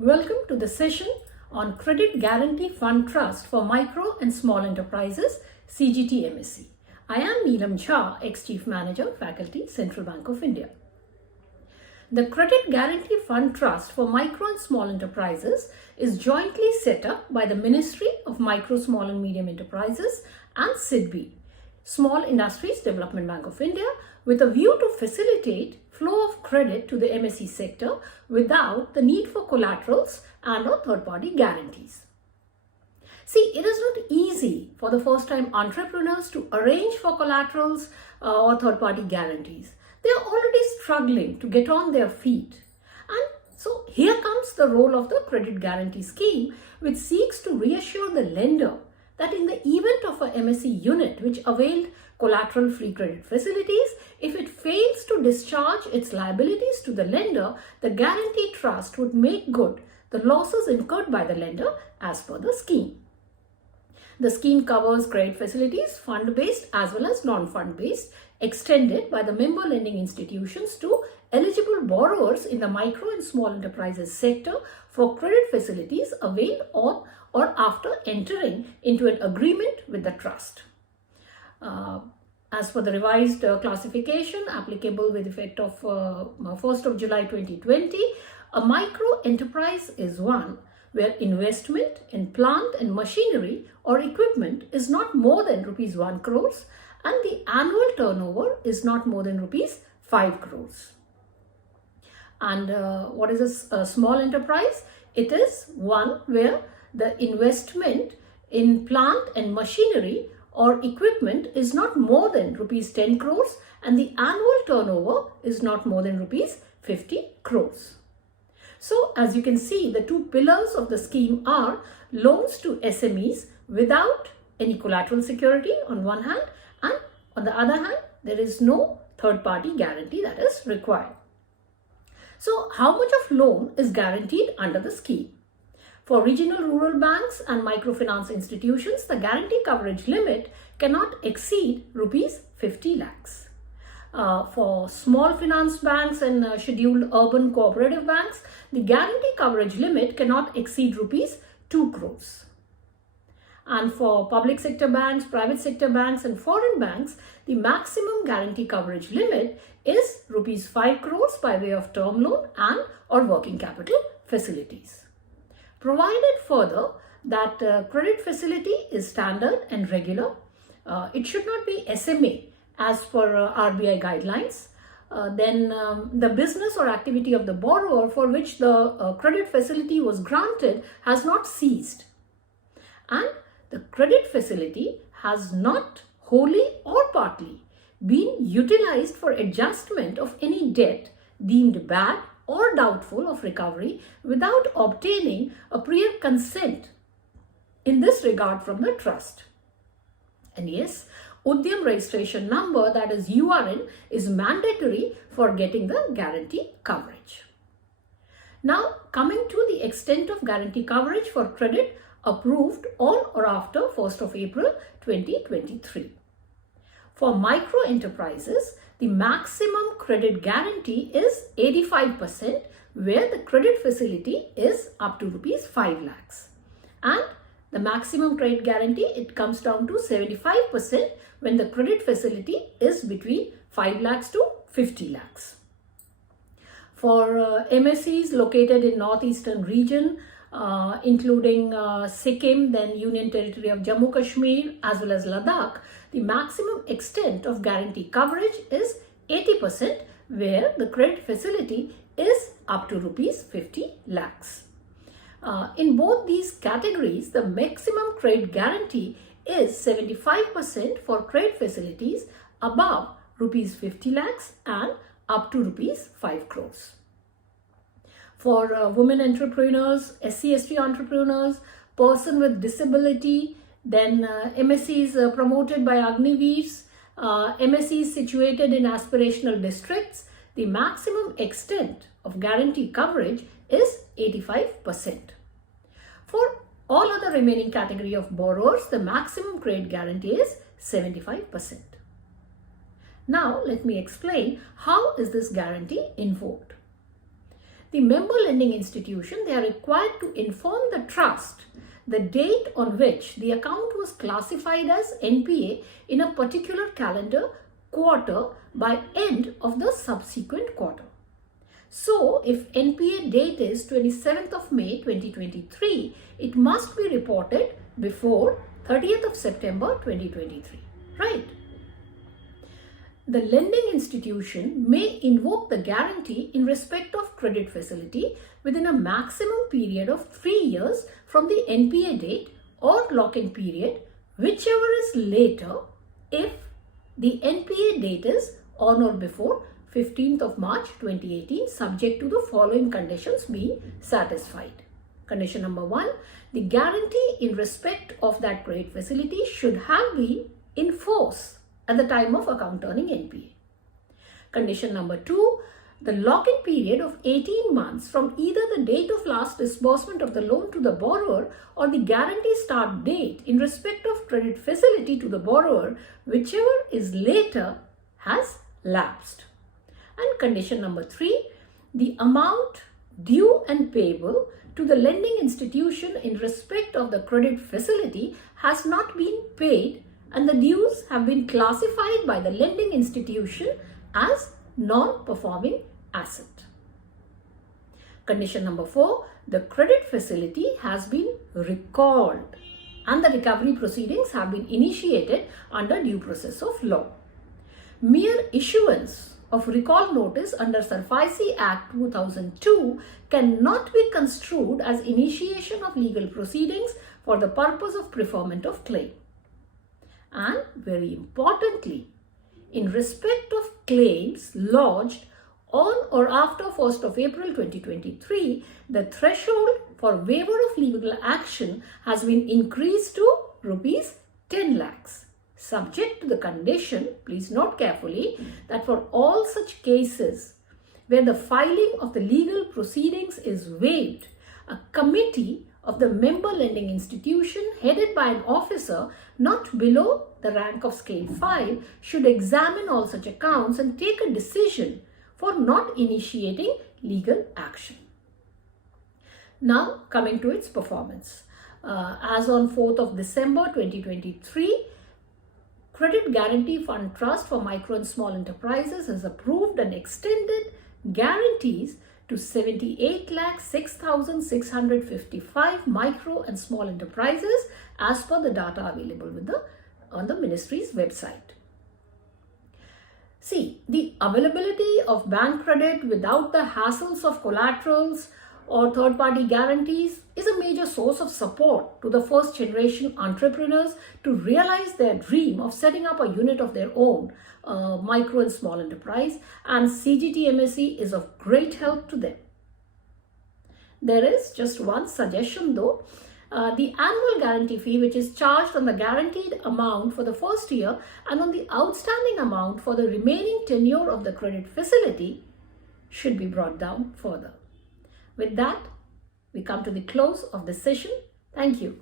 Welcome to the session on Credit Guarantee Fund Trust for Micro and Small Enterprises, Cgtmse. I am Neelam Jha, ex-Chief Manager, Faculty, Central Bank of India. The Credit Guarantee Fund Trust for Micro and Small Enterprises is jointly set up by the Ministry of Micro, Small and Medium Enterprises and SIDBI, Small Industries Development Bank of India, with a view to facilitate flow of credit to the MSE sector without the need for collaterals and or third-party guarantees. See, it is not easy for the first-time entrepreneurs to arrange for collaterals or third-party guarantees. They are already struggling to get on their feet. And so here comes the role of the Credit Guarantee Scheme, which seeks to reassure the lender that in the event of a MSE unit which availed collateral-free credit facilities, if it fails to discharge its liabilities to the lender, the guarantee trust would make good the losses incurred by the lender as per the scheme. The scheme covers credit facilities, fund-based as well as non-fund-based, extended by the member lending institutions to eligible borrowers in the micro and small enterprises sector for credit facilities availed on or after entering into an agreement with the trust. As per the revised classification applicable with effect of 1st of July 2020, a micro enterprise is one where investment in plant and machinery or equipment is not more than rupees 1 crores and the annual turnover is not more than rupees 5 crores. And what is a small enterprise? It is one where the investment in plant and machinery or equipment is not more than rupees 10 crores and the annual turnover is not more than rupees 50 crores. So as you can see, the two pillars of the scheme are loans to SMEs without any collateral security on one hand, and on the other hand, there is no third-party guarantee that is required. So how much of loan is guaranteed under the scheme? For regional rural banks and microfinance institutions, the guarantee coverage limit cannot exceed rupees 50 lakhs. For small finance banks and scheduled urban cooperative banks, the guarantee coverage limit cannot exceed rupees 2 crores. And for public sector banks, private sector banks and foreign banks, the maximum guarantee coverage limit is rupees 5 crores by way of term loan and or working capital facilities. Provided further that credit facility is standard and regular, it should not be SMA as per RBI guidelines. Then the business or activity of the borrower for which the credit facility was granted has not ceased. And the credit facility has not wholly or partly been utilized for adjustment of any debt deemed bad or doubtful of recovery without obtaining a prior consent in this regard from the trust. And yes, Udyam registration number, that is URN, is mandatory for getting the guarantee coverage. Now coming to the extent of guarantee coverage for credit approved on or after 1st of April 2023. For micro enterprises, the maximum credit guarantee is 85%, where the credit facility is up to rupees 5 lakhs. And the maximum credit guarantee, it comes down to 75% when the credit facility is between 5 lakhs to 50 lakhs. For MSEs located in northeastern region, including Sikkim, then Union Territory of Jammu Kashmir as well as Ladakh, the maximum extent of guarantee coverage is 80%, where the credit facility is up to rupees 50 lakhs. In both these categories, the maximum credit guarantee is 75% for credit facilities above rupees 50 lakhs and up to rupees 5 crores. For women entrepreneurs, SC/ST entrepreneurs, person with disability, then MSEs promoted by Agniveers, MSEs situated in aspirational districts, the maximum extent of guarantee coverage is 85%. For all other remaining category of borrowers, the maximum credit guarantee is 75%. Now let me explain how is this guarantee invoked. the member lending institution, they are required to inform the trust the date on which the account was classified as NPA in a particular calendar quarter by end of the subsequent quarter. So, if NPA date is 27th of May 2023, it must be reported before 30th of September 2023, right? The lending institution may invoke the guarantee in respect of credit facility within a maximum period of 3 years from the NPA date or lock-in period, whichever is later, if the NPA date is on or before 15th of March 2018, subject to the following conditions being satisfied. Condition number 1, the guarantee in respect of that credit facility should have been in force at the time of account turning NPA. Condition number 2, the lock-in period of 18 months from either the date of last disbursement of the loan to the borrower or the guarantee start date in respect of credit facility to the borrower, whichever is later, has lapsed. And condition number 3, the amount due and payable to the lending institution in respect of the credit facility has not been paid and the dues have been classified by the lending institution as non-performing asset. Condition number 4, the credit facility has been recalled and the recovery proceedings have been initiated under due process of law. Mere issuance of recall notice under SARFAESI Act 2002 cannot be construed as initiation of legal proceedings for the purpose of preferment of claim. And very importantly, in respect of claims lodged on or after 1st of April 2023, the threshold for waiver of legal action has been increased to rupees 10 lakhs. Subject to the condition, please note carefully, that for all such cases where the filing of the legal proceedings is waived, a committee of the member lending institution headed by an officer not below the rank of scale 5 should examine all such accounts and take a decision for not initiating legal action. Now coming to its performance. As on 4th of December 2023, Credit Guarantee Fund Trust for Micro and Small Enterprises has approved and extended guarantees to 78,06,655 micro and small enterprises as per the data available on the ministry's website. See, the availability of bank credit without the hassles of collaterals or third-party guarantees is a major source of support to the first-generation entrepreneurs to realize their dream of setting up a unit of their own, micro and small enterprise, and Cgtmse is of great help to them. There is just one suggestion though. The annual guarantee fee, which is charged on the guaranteed amount for the first year and on the outstanding amount for the remaining tenure of the credit facility, should be brought down further. With that, we come to the close of this session. Thank you.